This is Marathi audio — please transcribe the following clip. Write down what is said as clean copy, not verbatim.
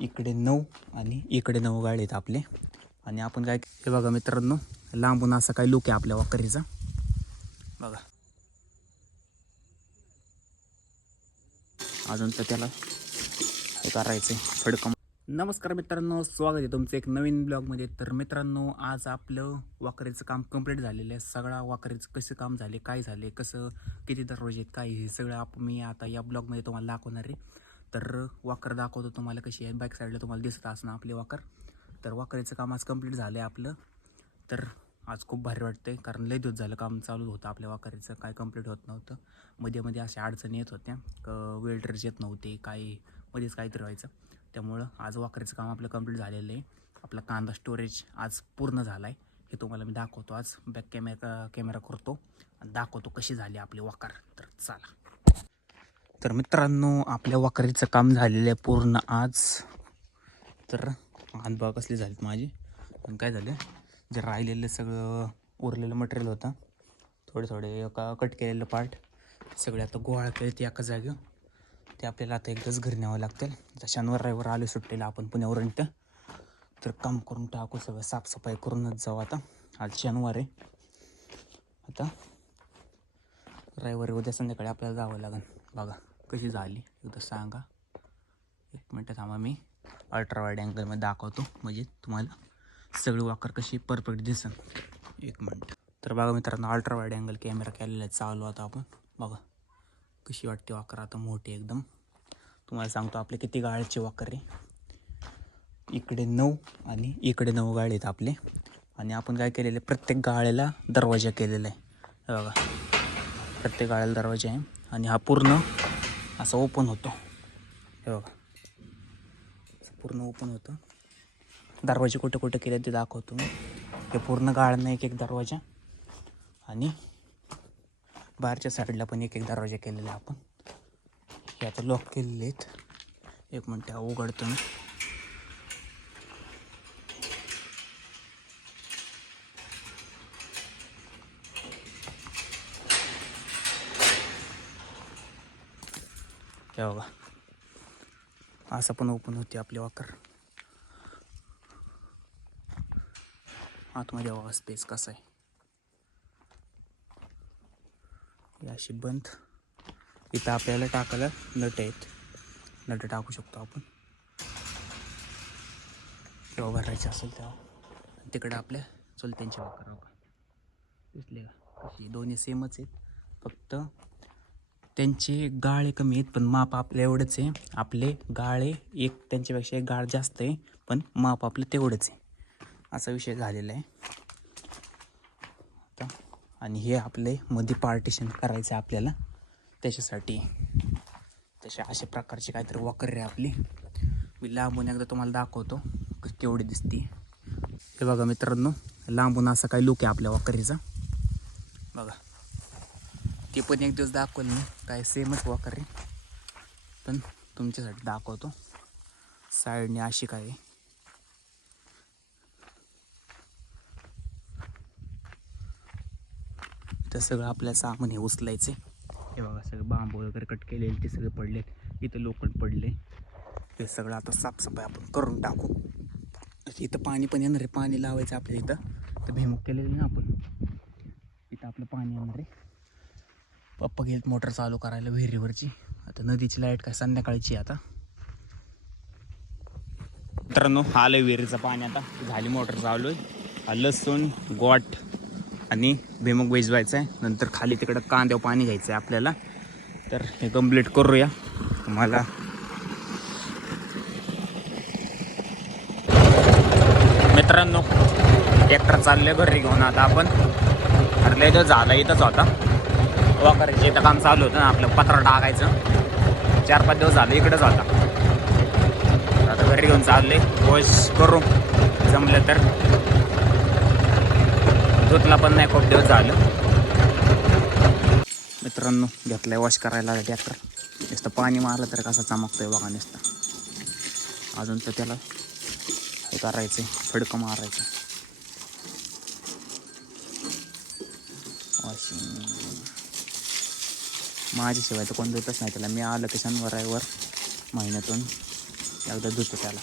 इकडे 9 आणि इकडे 9 गाळे आहेत आपले. आणि आपण काय हे बघा मित्रांनो, लांबून असा काय लुक आहे आपल्या वाकरीचा बघा. अजून तर त्याला हे करायचं आहे फडकं. नमस्कार मित्रांनो, स्वागत आहे तुमचं एक नवीन ब्लॉगमध्ये. तर मित्रांनो, आज आपलं वाकरीचं काम कंप्लीट झालेलं आहे. सगळा वाकरीचं कसं काम झाले, काय झाले, कसं किती दरवाजे आहेत, काय हे सगळं मी आता या ब्लॉगमध्ये तुम्हाला दाखवणार आहे. तर वाकर दाखवतो तुम्हाला कशी आहे. बॅक साईडला तुम्हाला दिसत असणार आपले वाकर. तर वाकरीचं काम आज कंप्लीट झालं आहे आपलं. तर आज खूप भारी वाटतं आहे, कारण लय दिवस झालं काम चालू होतं आपल्या वाकरीचं, काय कंप्लीट होत नव्हतं. मध्ये मध्ये अशा अडचणी येत होत्या, वेल्डर्स येत नव्हते, काय मध्येच काहीतरी व्हायचं. त्यामुळं आज वाकरीचं काम आपलं कंप्लीट झालेलं आहे. आपला कांदा स्टोरेज आज पूर्ण झाला आहे, हे तुम्हाला मी दाखवतो. आज बॅक कॅमेरा करतो आणि दाखवतो कशी झाली आपली वाकर. तर चला. तर मित्रांनो, आपल्या वाकरीचं काम झालेलं आहे पूर्ण आज. तर हातभाग कसली झालीत माझी. पण काय झालं, जे राहिलेलं सगळं उरलेलं मटेरियल होतं, थोडे कट केलेलं पार्ट सगळे आता गोळा केले ते एका जागेवर. ते आपल्याला आता एकदाच घरी न्यावं लागतील. आता शनिवार रविवार आलो सुट्टीला आपण पुण्यावरून, तर काम करून टाकू, सगळं साफसफाई करूनच जाऊ. आता आज शनिवार आहे, आता रविवारी उद्या संध्याकाळी आपल्याला जावं लागेल. बघा कशी झाली एकदा सांगा. एक मिनटं थांबा, मी अल्ट्रा वाईड अँगलमध्ये दाखवतो, म्हणजे तुम्हाला सगळी वाकर कशी परफेक्ट दिसेल. एक मिनट. तर बघा मित्रांनो, अल्ट्रा वाईड अँगल कॅमेरा केलेला आहे चालू. आता आपण बघा कशी वाटते वाकर, आता मोठी एकदम. तुम्हाला सांगतो आपले किती गाळ्याचे वाकर आहे. इकडे 9 आणि इकडे 9 गाळे आहेत आपले. आणि आपण काय केलेलं आहे, प्रत्येक गाळ्याला दरवाजा केलेला आहे. हे बघा, प्रत्येक गाळ्याला दरवाजा आहे. आणि हा पूर्ण असा ओपन होतो. हे बघा, पूर्ण ओपन होतं. दरवाजे कुठे कुठे केले ते दाखवतो मी. हे पूर्ण गाळ्यांना एक एक दरवाजा, आणि बाहेरच्या साईडला पण एक एक दरवाजा केलेला आहे आपण. हे आता लॉक केलेले आहेत. एक मिनटं उघडतो मी. हे बघा, असं पण ओपन होते आपले वाकर. आतमध्ये बघा स्पेस कसा आहे. हे अशी बंद. इथं आपल्याला टाकायला नट आहेत, नट टाकू शकतो आपण तेव्हा भरायचे असेल तेव्हा. तिकडे आपल्या चुलत्यांचे वाकर बघा, दिसले का कशी, दोन्ही सेमच आहेत. फक्त त्यांचे गाळे कमी आहेत, पण माप आपलं एवढंच आहे. आपले गाळे एक त्यांच्यापेक्षा एक गाळ जास्त आहे, पण माप आपलं तेवढंच आहे. असा विषय झालेला आहे आता. आणि हे आपले मध्ये पार्टिशन करायचं आहे आपल्याला, त्याच्यासाठी तसे अशा प्रकारची काहीतरी वाकर आहे आपली. मी लांबून एकदा तुम्हाला दाखवतो केवढी दिसते. हे बघा मित्रांनो, लांबून असा काही लुक आहे आपल्या वाकरीचा बघा. ते पण एक दिवस दाखवलं मी, काय सेमच वाकर आहे, पण तुमच्यासाठी दाखवतो. साईडने अशी काय तर सगळं आपल्या सामान हे उचलायचे. हे बघा, सगळं बांबू वगैरे कट केलेले ते सगळे पडले. इथं लोखंड पडले, ते सगळं आता साफसफाई आपण करून टाकू. इथं पाणी पण येणार आहे, पाणी लावायचं आपल्या इथं. तर भिमुख केलेलं ना आपण, इथं आपलं पाणी येणार आहे. पप्पा गेलेत मोटर चालू करायला विहिरीवरची. आता नदीची लाईट काय संध्याकाळची आता. मित्रांनो, आलं विहिरीचं पाणी, आता झाली मोटर चालू आहे. लसूण, गोट आणि भिमुख भिजवायचं आहे. नंतर खाली तिकडं कांद्यावर पाणी घ्यायचं आहे आपल्याला. तर हे कंप्लीट करूया. तुम्हाला मित्रांनो, ट्रॅक्टर चालले घरी घेऊन आता आपण. ठरले तो झाला इथंच होता वाकरीचं, इथं काम चालू होतं ना आपलं, पत्रा टाकायचं. 4-5 दिवस झाले इकडंच होता. आता घरी घेऊन चालले, वॉश करू जमलं तर. धुतला पण नाही खूप दिवस झालं. मित्रांनो, घेतलाय वॉश करायला ट्रॅक्टर. नुसतं पाणी मारलं तर कसा चमकतोय बघा नुसतं. अजून तर त्याला हे करायचं, फडकं मारायचं. वॉशिंग माझ्याशिवाय तर कोण देतच नाही त्याला. मी आलं की शनिवार रविवार महिन्यातून एकदा धुतो त्याला.